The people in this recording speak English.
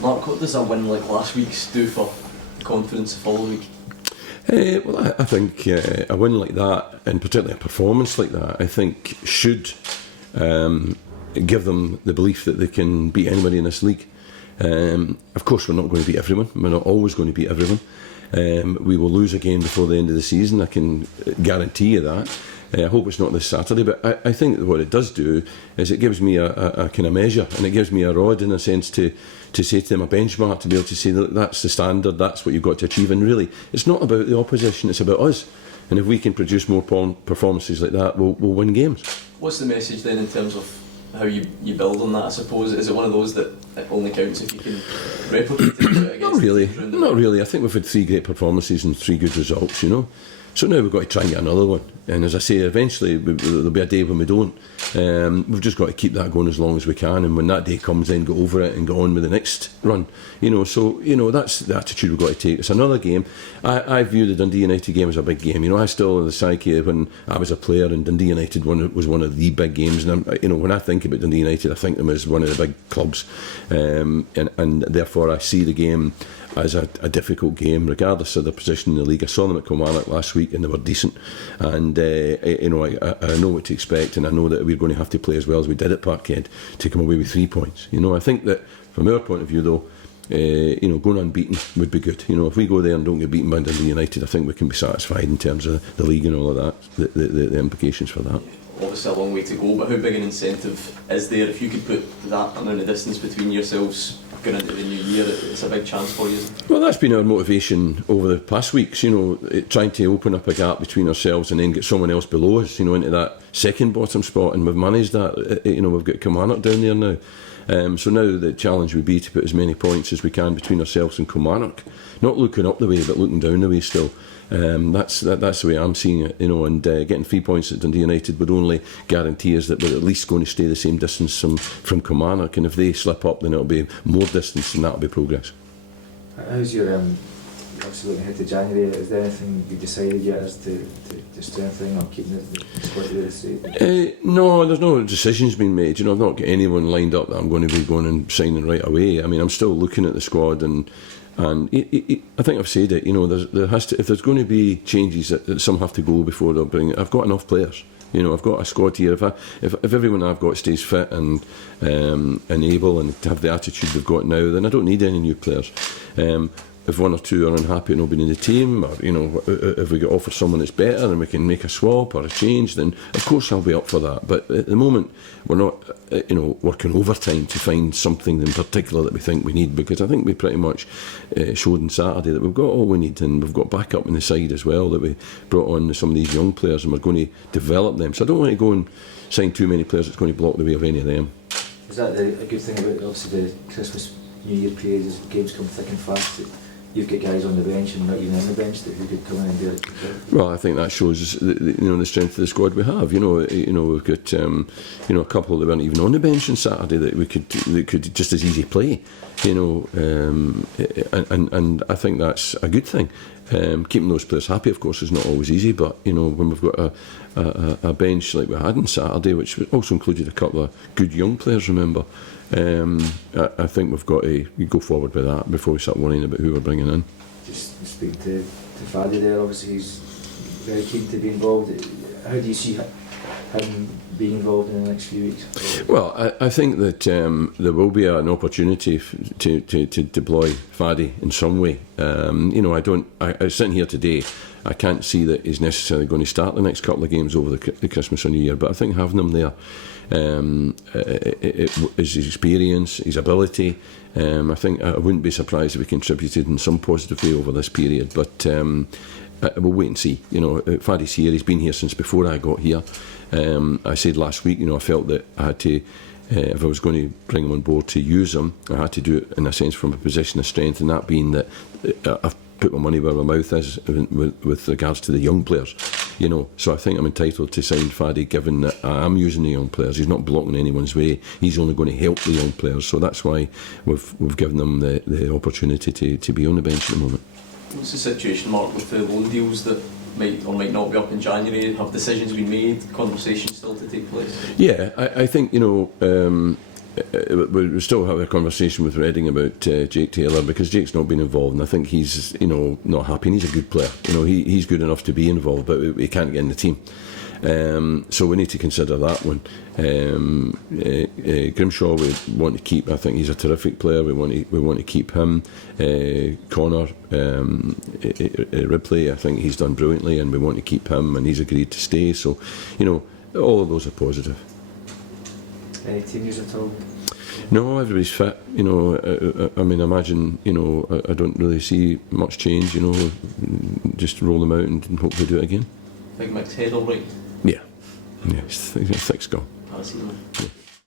Mark, what does a win like last week's do for confidence the following week? Well, I think a win like that, and particularly a performance like that, I think should give them the belief that they can beat anybody in this league. Of course, we're not going to beat everyone. We're not always going to beat everyone. We will lose a game before the end of the season. I can guarantee you that. I hope it's not this Saturday, but I think what it does do is it gives me a kind of measure, and it gives me a rod in a sense to say to them, a benchmark, to be able to say that that's the standard, that's what you've got to achieve. And really, it's not about the opposition, it's about us. And if we can produce more performances like that, we'll win games. What's the message then in terms of how you build on that, I suppose? Is it one of those that it only counts if you can replicate it against Not really. I think we've had 3 great performances and 3 good results, you know. So now we've got to try and get another one. And as I say, eventually there'll be a day when we don't. We've just got to keep that going as long as we can. And when that day comes, then go over it and go on with the next run. You know, so, you know, that's the attitude we've got to take. It's another game. I view the Dundee United game as a big game. You know, I still have the psyche when I was a player, and Dundee United was one of the big games. And, you know, when I think about Dundee United, I think of them as one of the big clubs. And therefore I see the game as a difficult game, regardless of their position in the league. I saw them at Kilmarnock last week, and they were decent. And you know, I know what to expect, and I know that we're going to have to play as well as we did at Parkhead to come away with 3 points. You know, I think that from our point of view, though, you know, going unbeaten would be good. You know, if we go there and don't get beaten by Dundee United, I think we can be satisfied in terms of the league and all of that. The implications for that. Obviously a long way to go, but how big an incentive is there if you could put that amount of distance between yourselves going into the new year? It's a big chance for you, isn't it? Well, that's been our motivation over the past weeks, you know, trying to open up a gap between ourselves and then get someone else below us, you know, into that second bottom spot, and we've managed that. You know, we've got Kilmarnock down there now. So now the challenge would be to put as many points as we can between ourselves and Kilmarnock, not looking up the way but looking down the way still. That's the way I'm seeing it, you know, and getting 3 points at Dundee United would only guarantee us that we're at least going to stay the same distance from Kilmarnock, and if they slip up, then it'll be more distance, and that'll be progress. How's your obviously looking ahead to January? Is there anything you decided yet as to strengthening or keeping the squad the same? No, there's no decisions being made. You know, I've not got anyone lined up that I'm going to be going and signing right away. I mean, I'm still looking at the squad, and I think I've said it. You know, there has to, if there's going to be changes that some have to go before they'll bring it. I've got enough players. You know, I've got a squad here. If everyone I've got stays fit and able and have the attitude they've got now, then I don't need any new players. If one or two are unhappy and not being in the team, or, you know, if we get offered someone that's better and we can make a swap or a change, then of course I'll be up for that. But at the moment, we're not, you know, working overtime to find something in particular that we think we need, because I think we pretty much showed on Saturday that we've got all we need, and we've got backup on the side as well, that we brought on some of these young players, and we're going to develop them. So I don't want to go and sign too many players that's going to block the way of any of them. Is that a good thing about obviously the Christmas New Year period, as games come thick and fast? You've got guys on the bench and not even on the bench that who could come in and do it. Well, I think that shows the strength of the squad we have. You know, we've got a couple that weren't even on the bench on Saturday that could just as easy play. You know, and I think that's a good thing. Keeping those players happy, of course, is not always easy. But you know, when we've got a bench like we had on Saturday, which also included a couple of good young players, remember. I think we've got to go forward with that before we start worrying about who we're bringing in. Just speak to Faddy there. Obviously, he's very keen to be involved. How do you see him being involved in the next few weeks? Well, I think that there will be an opportunity to deploy Faddy in some way. You know, I sitting here today, I can't see that he's necessarily going to start the next couple of games over the Christmas or New Year, but I think having him there, his experience, his ability, I think I wouldn't be surprised if he contributed in some positive way over this period, but we'll wait and see. You know, Faddy's here, he's been here since before I got here. I said last week, you know, I felt that I had to, if I was going to bring him on board to use him, I had to do it in a sense from a position of strength, and that being that I've put my money where my mouth is with regards to the young players. You know, so I think I'm entitled to sign Faddy, given that I am using the young players. He's not blocking anyone's way. He's only going to help the young players. So that's why we've given them the opportunity to be on the bench at the moment. What's the situation, Mark, with the loan deals that might or might not be up in January? Have decisions been made? Conversations still to take place? Yeah, I think, you know, we still have a conversation with Reading about Jake Taylor, because Jake's not been involved, and I think he's not happy. And he's a good player. He's good enough to be involved, but he can't get in the team. So we need to consider that one. Grimshaw we want to keep. I think he's a terrific player. We want to keep him. Connor Ripley, I think he's done brilliantly, and we want to keep him, and he's agreed to stay. So all of those are positive. Any team news at all? No, everybody's fit. I mean, imagine. I don't really see much change. Just roll them out and hope they do it again. Big Mick's head all right. Yeah, he's a thick skull. That's